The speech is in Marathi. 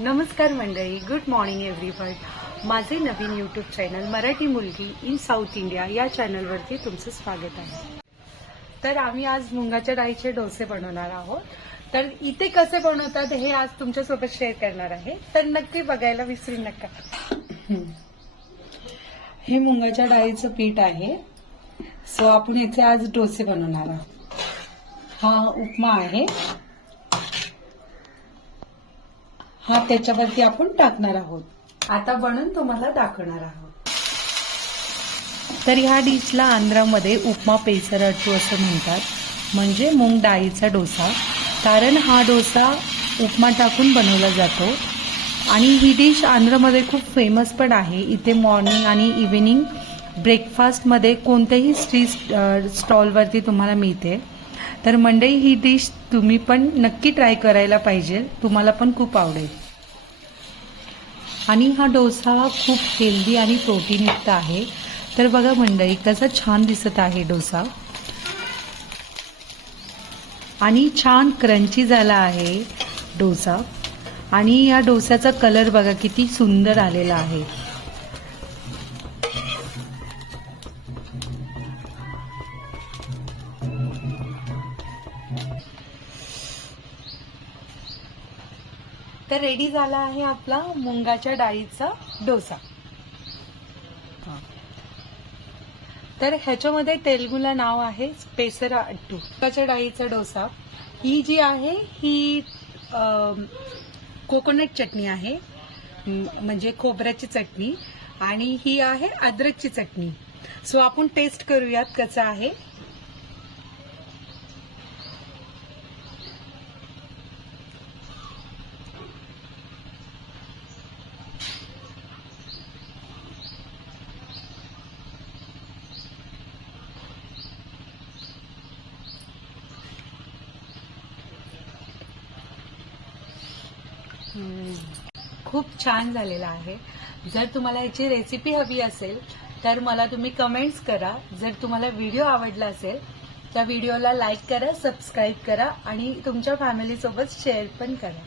नमस्कार मंडळी, गुड मॉर्निंग एव्हरीवन. माझे नवीन यूट्यूब चॅनल मराठी मुलगी इन साऊथ इंडिया या चॅनलवरती तुमचं स्वागत आहे. तर आम्ही आज मुंगाच्या डाळीचे डोसे बनवणार आहोत. तर इथे कसे बनवतात हे आज तुमच्यासोबत शेअर करणार आहे, तर नक्की बघायला विसरू नका. हे मुंगाच्या डाळीचं पीठ आहे. सो आपण इथे आज डोसे बनवणार आहोत. हा उपमा आहे, हा त्याच्यावरती आपण टाकणार आहोत. आता बनवून तुम्हाला दाखवणार आहोत. तर ह्या डिशला आंध्रामध्ये उपमा पेसरट्टू असं म्हणतात, म्हणजे मूग डाळीचा डोसा. कारण हा डोसा उपमा टाकून बनवला जातो आणि ही डिश आंध्रमध्ये खूप फेमस पण आहे. इथे मॉर्निंग आणि इव्हिनिंग ब्रेकफास्टमध्ये कोणत्याही स्ट्रीट स्टॉलवरती तुम्हाला मिळते. तर मंडळी, ही डिश तुम्ही पण नक्की ट्राय करायला पाहिजे, तुम्हाला पण खूप आवडेल. आणि हा डोसा खूप हेल्दी आणि प्रोटीनयुक्त आहे. तर बघा मंडळी, कसा छान दिसत आहे डोसा आणि छान क्रंची झाला आहे डोसा. आणि या डोस्याचा कलर बघा किती सुंदर आलेला आहे. तर रेडी झाला आहे आपला मुंगाच्या डाळीचा डोसा. तर ह्याच्यामध्ये तेलगुला नाव आहे पेसरट्टू. मुंगाच्या डाळीचा डोसा ही जी आहे ही कोकोनट चटणी आहे, म्हणजे खोबऱ्याची चटणी, आणि ही आहे अद्रकची चटणी. सो आपण टेस्ट करूयात कसं आहे. खूप छान झालेला आहे. जर तुम्हाला याची रेसिपी हवी असेल तर मला तुम्ही कमेंट्स करा. जर तुम्हाला व्हिडिओ आवडला असेल तर व्हिडिओला लाईक करा, सबस्क्राईब करा आणि तुमच्या फॅमिलीसोबत शेअर पण करा.